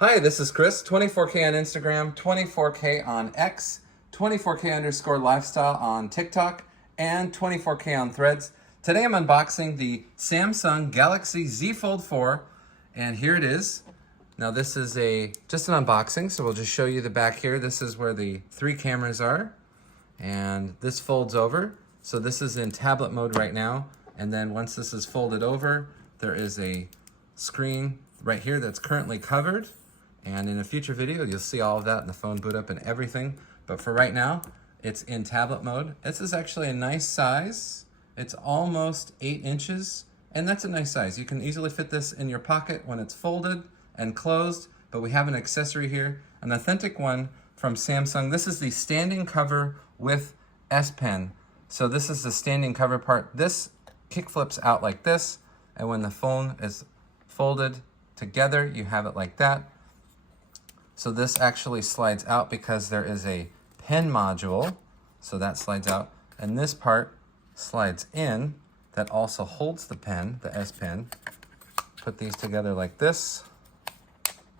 Hi, this is Chris, 24K on Instagram, 24K on X, 24K_lifestyle on TikTok, and 24K on Threads. Today I'm unboxing the Samsung Galaxy Z Fold 4, and here it is. Now this is just an unboxing, so we'll just show you the back here. This is where the 3 cameras are, and this folds over. So this is in tablet mode right now, and then once this is folded over, there is a screen right here that's currently covered. And in a future video, you'll see all of that in the phone boot up and everything. But for right now, it's in tablet mode. This is actually a nice size. It's almost 8 inches, and that's a nice size. You can easily fit this in your pocket when it's folded and closed, but we have an accessory here, an authentic one from Samsung. This is the standing cover with S Pen. So this is the standing cover part. This kick flips out like this, and when the phone is folded together, you have it like that. So this actually slides out because there is a pen module, so that slides out, and this part slides in that also holds the pen, the S Pen. Put these together like this,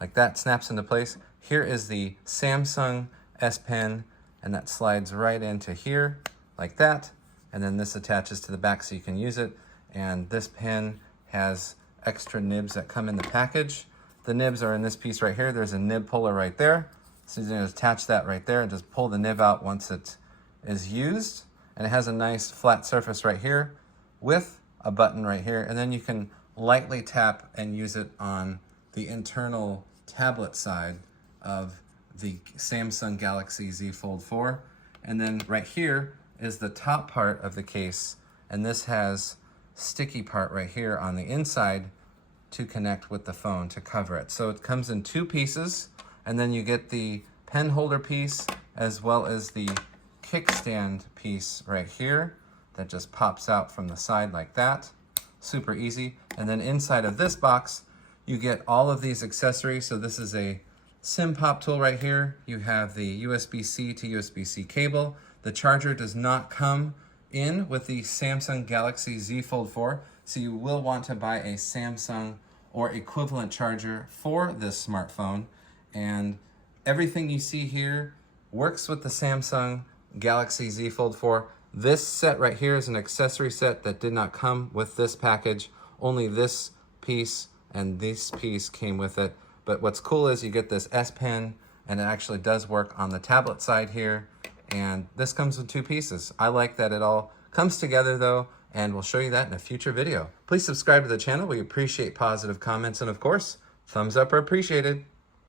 like that, snaps into place. Here is the Samsung S Pen, and that slides right into here like that, and then this attaches to the back so you can use it. And this pen has extra nibs that come in the package. The nibs are in this piece right here. There's a nib puller right there. So you're going to attach that right there and just pull the nib out once it is used. And it has a nice flat surface right here with a button right here. And then you can lightly tap and use it on the internal tablet side of the Samsung Galaxy Z Fold 4. And then right here is the top part of the case. And this has sticky part right here on the inside to connect with the phone to cover it. So it comes in 2 pieces, and then you get the pen holder piece as well as the kickstand piece right here that just pops out from the side like that. Super easy. And then inside of this box, you get all of these accessories. So this is a SIM pop tool right here. You have the USB-C to USB-C cable. The charger does not come in with the Samsung Galaxy Z Fold 4, so you will want to buy a Samsung or equivalent charger for this smartphone. And everything you see here works with the Samsung Galaxy Z Fold 4. This set right here is an accessory set that did not come with this package. Only this piece and this piece came with it. But what's cool is you get this S Pen, and it actually does work on the tablet side here. And this comes with 2 pieces. I like that it all comes together though, and we'll show you that in a future video. Please subscribe to the channel. We appreciate positive comments, and of course, thumbs up are appreciated.